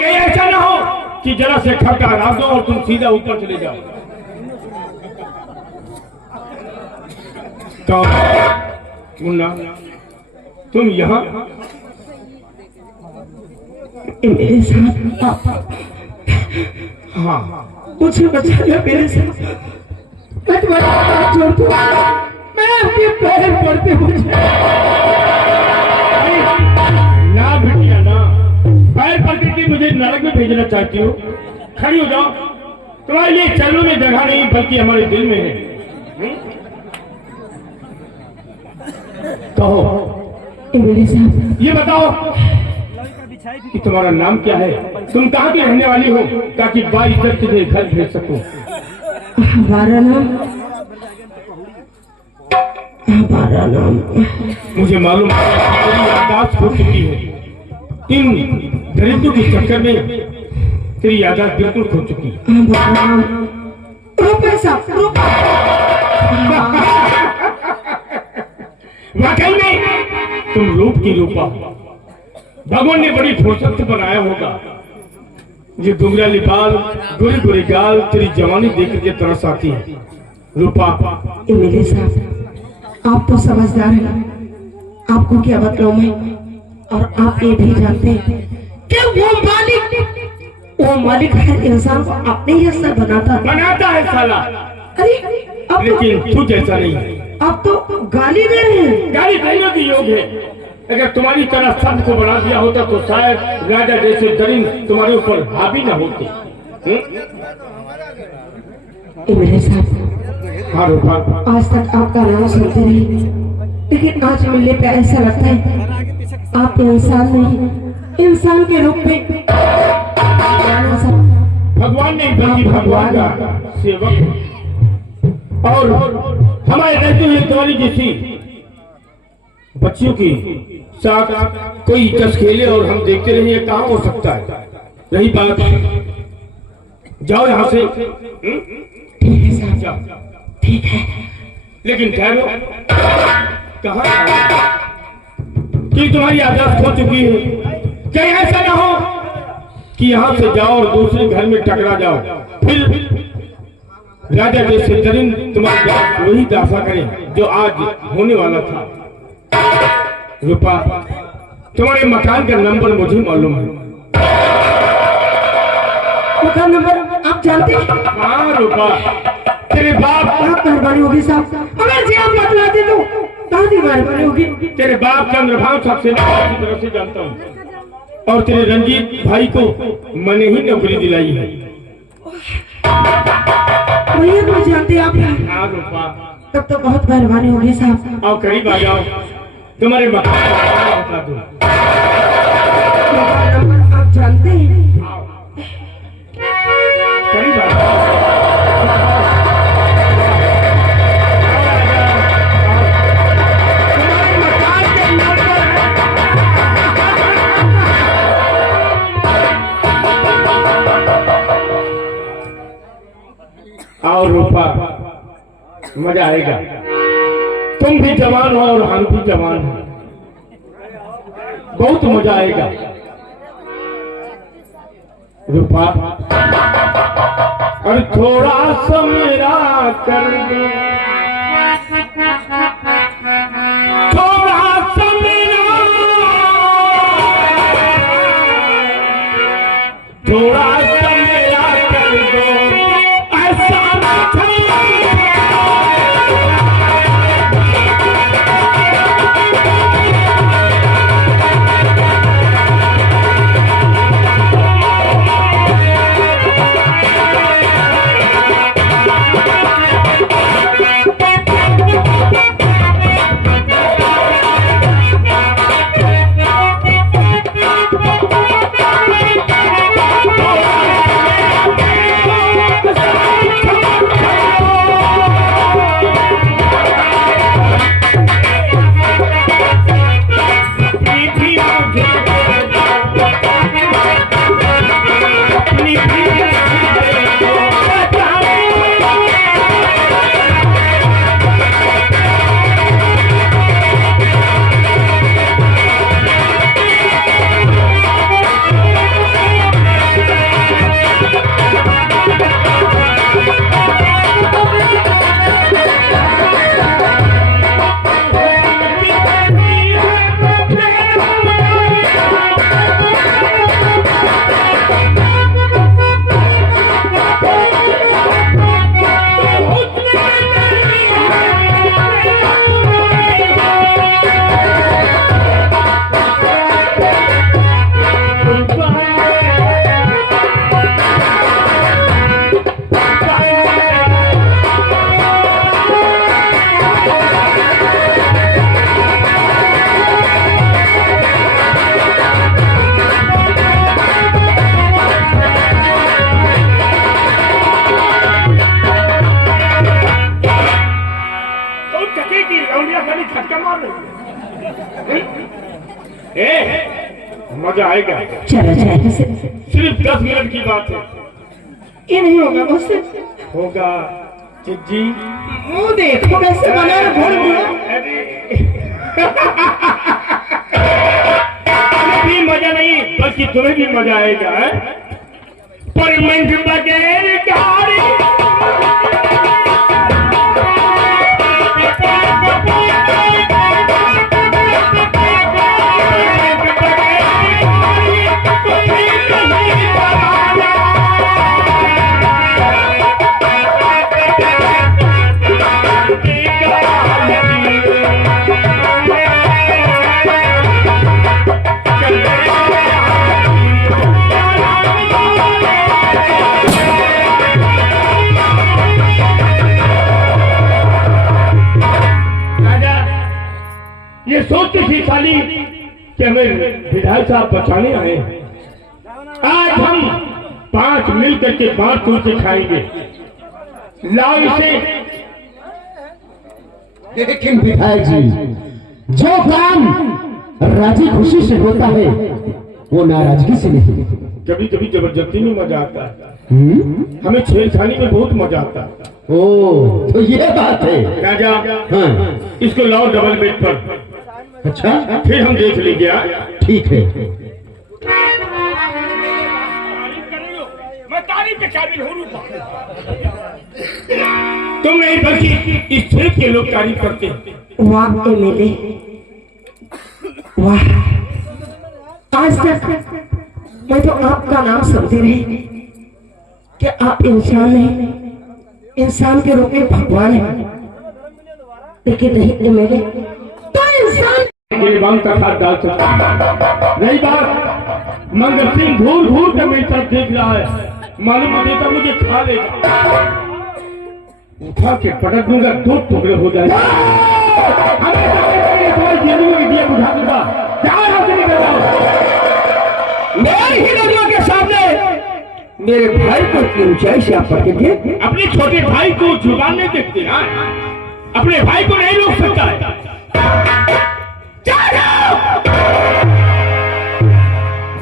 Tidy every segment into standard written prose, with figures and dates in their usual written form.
ऐसा ना हो कि जरा से खटका हरा दो और तुम सीधा ऊपर चले जाओ। तो मुन्ना तुम यहाँ मेरे साथ हाँ मुझे बचा लिया मेरे साथ। मैं तुम्हारा हाथ जोड़ता हूं, मैं आपके पैर पड़ते मुझे ना बिटिया ना पैर पकड़ के मुझे नरक में भेजना चाहती हो। खड़ी हो जाओ, तुम्हारे लिए चलने में जगह नहीं बल्कि हमारे दिल में है। कहो मेरे साथ ये बताओ कि तुम्हारा नाम क्या है, तुम कहाँ की रहने वाली हो, ताकि बाइज्जत तुझे घर भेज सकूं। हमारा नाम मुझे मालूम है तेरी याददाश्त हो चुकी है। इन दरिद्रों के चक्कर में तेरी याददाश्त बिल्कुल खो चुकी है। वाकई में तुम रूप की रूपा, भगवान ने बड़ी फुर्सत से बनाया होगा। ये दुगराली बाल, गोरी गोरी गाल, तेरी जवानी देख के तरस आती है। रूपा मेरे साथ आप तो समझदार हैं, आपको क्या बताऊं मैं। और आप ये भी जानते हैं कि वो मालिक हर इंसान को अपने जैसा बनाता है साला। अरे अब लेकिन तू जैसा नहीं है। आप तो गाली दे रहे हैं। गाली देने की योग है। अगर तुम्हारी तरह सबको बना दिया होता तो शायद राजा जैसे दरिन तुम्हारे ऊपर हावी न होते। मेरे साथ हाँ रूपा, आज तक आपका नाम सुनते रहे, लेकिन आज मिलने पे ऐसा लगता है आप इंसान नहीं, इंसान के रूप में भगवान ने बल्कि भगवान का सेवक है। और हमारे रहते हुए तुम्हारी जैसी बच्चियों की साथ कोई दस खेले और हम देखते रहे, ये कहाँ हो सकता है। रही बात, जाओ यहाँ से। ठीक है साहब, ठीक है, लेकिन ठहरो, कहाँ कि तुम्हारी आदत हो चुकी है। कहीं ऐसा ना हो कि यहाँ से जाओ और दूसरे घर में टकरा जाओ, फिर राजा जैसे दरिन तुम्हारे साथ वही दासा करें जो आज होने वाला था। रूपा, तुम्हारे मकान का नंबर मुझे मालूम है। मकान नंबर आप जानते हैं? हाँ रूपा, तेरे बाप, बहुत मेहरबानी होगी साहब, अगर जी आप बतला दे तो बहुत ही मेहरबानी होगी। तेरे बाप चंद्रभान सबसे की तरफ से जानता हूँ, और तेरे रंजीत भाई को मैंने ही नौकरी दिलाई है। भैया को जानते आप? हाँ रूपा, तब तो बहुत मेहरबानी होगी साहब। आओ करीब आ जाओ, तुम्हारे मकान का बता दो। मकान नंबर आप जानते हैं? करीब आ जाओ। आओ रूपा, मजा आएगा। तुम भी जवान हो और हम भी जवान हैं, बहुत मजा आएगा। रूपा, और थोड़ा सा मेरा कर दो, थोड़ा सा मेरा, थोड़ा सा मेरा कर दो, ऐसा जाएगा। चला जाएगा से सिर्फ 10 मिनट की बात है। ये नहीं होगा मुझसे। होगा चिज्जी। मुंह देखो कैसे बना है घोड़ बुआ। भी मजा नहीं बल्कि तुम्हें भी मजा आएगा। पर मंच बगैर गाड़ी ये सोचती थी खाली कि हमें विधायक साहब बचाने आए। आज हम 5 मिलकर के बांट तोड़ के खाएंगे। लाओ इसे। लेकिन विधायक जी, जो काम राजी खुशी से होता है वो नाराजगी से नहीं। कभी कभी जबरदस्ती में मजा आता है। हमें छेड़छाड़ी में बहुत मजा आता है। ओ तो ये बात है राजा। हाँ। इसको लाओ डबल बेड पर। अच्छा फिर हम देख लेंगे। ठीक है। मैं तारीफ के काबिल हूँ। तुम नहीं बल्कि इस क्षेत्र के लोग तारीफ करते हैं। वाह एमएलए, वाह। आज तक मैं तो आपका नाम सुनती रही कि आप इंसान हैं, इंसान के रूप में भगवान है, लेकिन नहीं एमएलए तो इंसान देवांग का हाथ डाल सकता। रही बात मंगल सिंह घूर घूर कर मेरी तरफ देख रहा है। मालूम देता मुझे खा लेगा। उठा के पटक दूंगा, 2 टुकड़े हो जाएंगे। बुझा दूंगा। मेरी ही नजरों के सामने मेरे भाई को इतनी ऊंचाई से आप पकड़ेंगे। अपने छोटे भाई को जुबान नहीं देखते हैं। अपने भाई को नहीं रोक सकता है।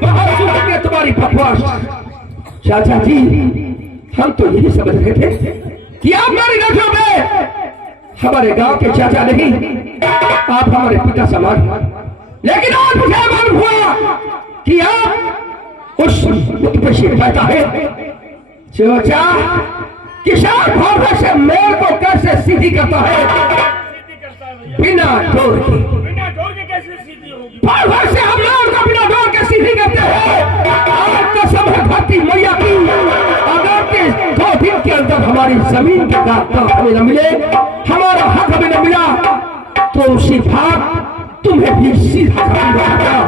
बहुत शुक्रिया तुम्हारी बकवास। चाचा जी, हम तो यही समझ रहे थे कि आप हमारी नजरों में हमारे गांव के चाचा नहीं, आप हमारे पिता समान। लेकिन आज मुझे मालूम हुआ कि आप उस मुद्दे पे शिकायत है। चाचा किसान भाव से मेल को कैसे सीधी करता है बिना डोर के। कैसे सीधी होगी? भाव से हम लोग को बिना डोर के सीधी करते हैं। आज तो सब धरती मैया की, अगर के 2 दिन के अंदर हमारी जमीन के कागजात हमें न मिले, हमारा हक हमें न मिला, तो उसी भाग तुम्हें भी सीधा करना होगा।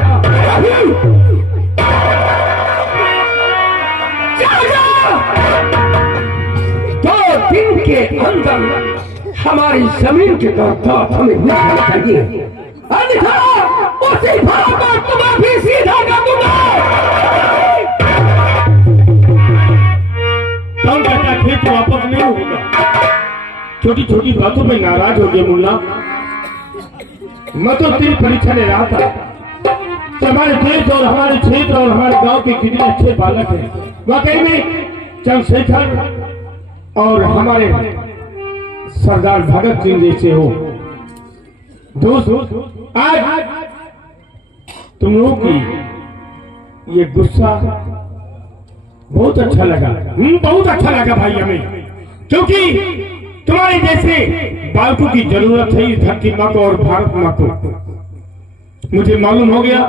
2 दिन के अंदर हमारी जमीन के कागजात हमें मिलना चाहिए, अन्यथा उसी भाग पर तुम्हें भी सीधा कर दूंगा। कौन कहता खेत वापस नहीं होगा? छोटी छोटी बातों में नाराज हो गए मुन्ना। मैं तो तेरी परीक्षा ले रहा था। हमारे देश और हमारे क्षेत्र और हमारे गांव के कितने अच्छे बालक हैं। वाकई में चंद्रशेखर और हमारे सरदार भगत सिंह जैसे हो। दोस्त आज तुम लोगों की ये गुस्सा बहुत अच्छा लगा। बहुत अच्छा लगा भाई हमें, क्योंकि तुम्हारे जैसे बालकों की जरूरत है इस धरती माँ को और भारत माँ को। मुझे मालूम हो गया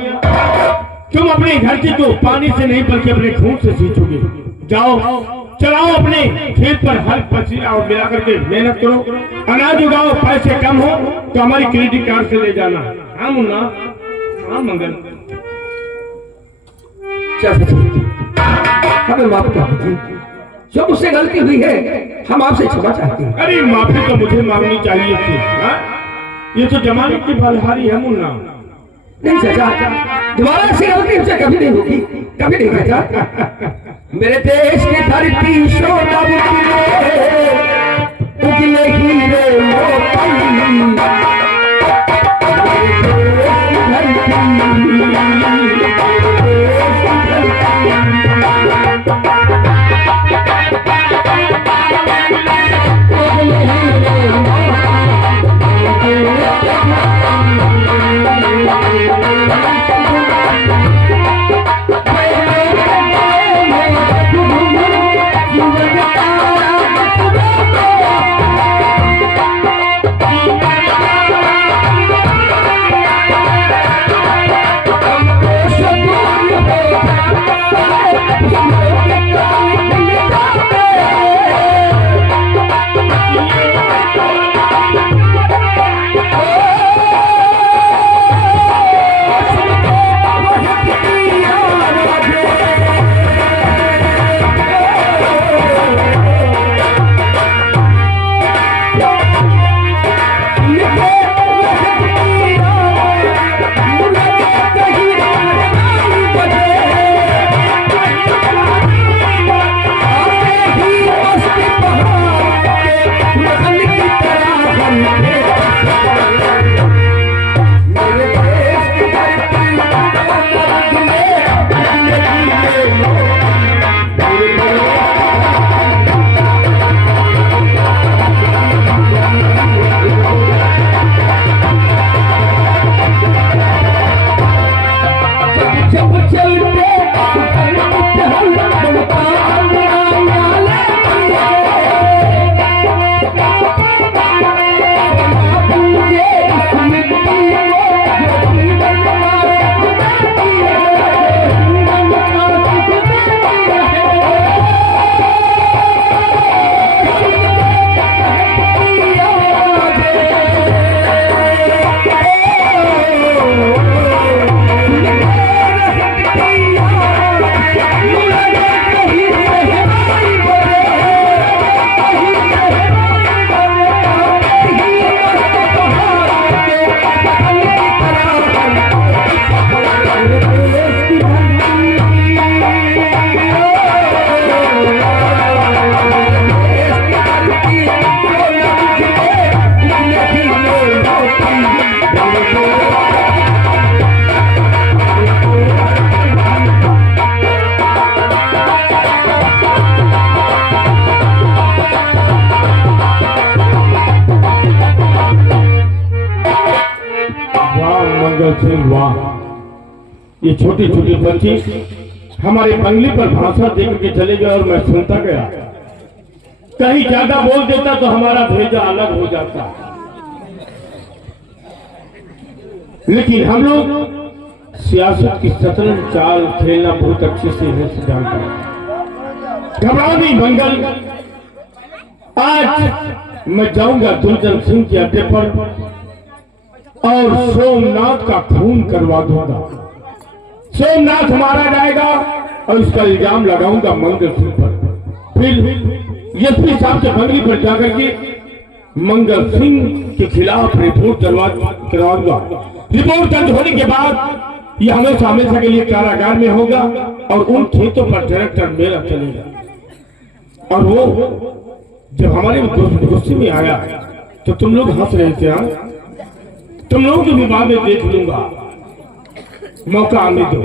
तुम अपनी धरती को पानी से नहीं बल्कि अपने खून से सींचोगे। जाओ चलाओ अपने खेत पर हल पसीना और मिला करके मेहनत करो, अनाज उगाओ। पैसे कम हो तो हमारी क्रेडिट कार्ड से ले जाना। हाँ मुन्ना, हाँ मंगल। हमें माफ कर दीजिए, जो मुझसे गलती हुई है हम आपसे क्षमा चाहते हैं। अरे माफी तो मुझे मांगनी चाहिए थी। ये तो जमाने की बलहारी है मुन्ना। नहीं चाचा, दोबारा ऐसी गलती हमसे कभी नहीं होगी, कभी नहीं चाचा। मेरे देश की धरती सोना उगले हीरे मोती, ये छोटी छोटी बच्ची हमारे बंगले पर भाषा देकर के चले गए और मैं सुनता गया। कहीं ज्यादा बोल देता तो हमारा भेजा अलग हो जाता। लेकिन हम लोग सियासत की शतरंज चाल खेलना बहुत अच्छे से जानते हैं। घबरावी मंगल, आज मैं जाऊंगा दुर्जन सिंह के अड्डे पर और सोमनाथ का खून करवा दूंगा। सोमनाथ मारा जाएगा और इसका इल्जाम लगाऊंगा मंगल सिंह पर। फिर एसपी साहब के बंगली पर जाकर के मंगल सिंह के खिलाफ रिपोर्ट करवाऊंगा। रिपोर्ट दर्ज होने के बाद यह हमेशा हमेशा के लिए कारागार में होगा और उन खेतों पर डायरेक्टर मेरा चलेगा। और वो जब हमारे गुस्से में आया तो तुम लोग हंस रहे थे। तुम लोगों की भी बाद में देख लूंगा, मौका आने दो।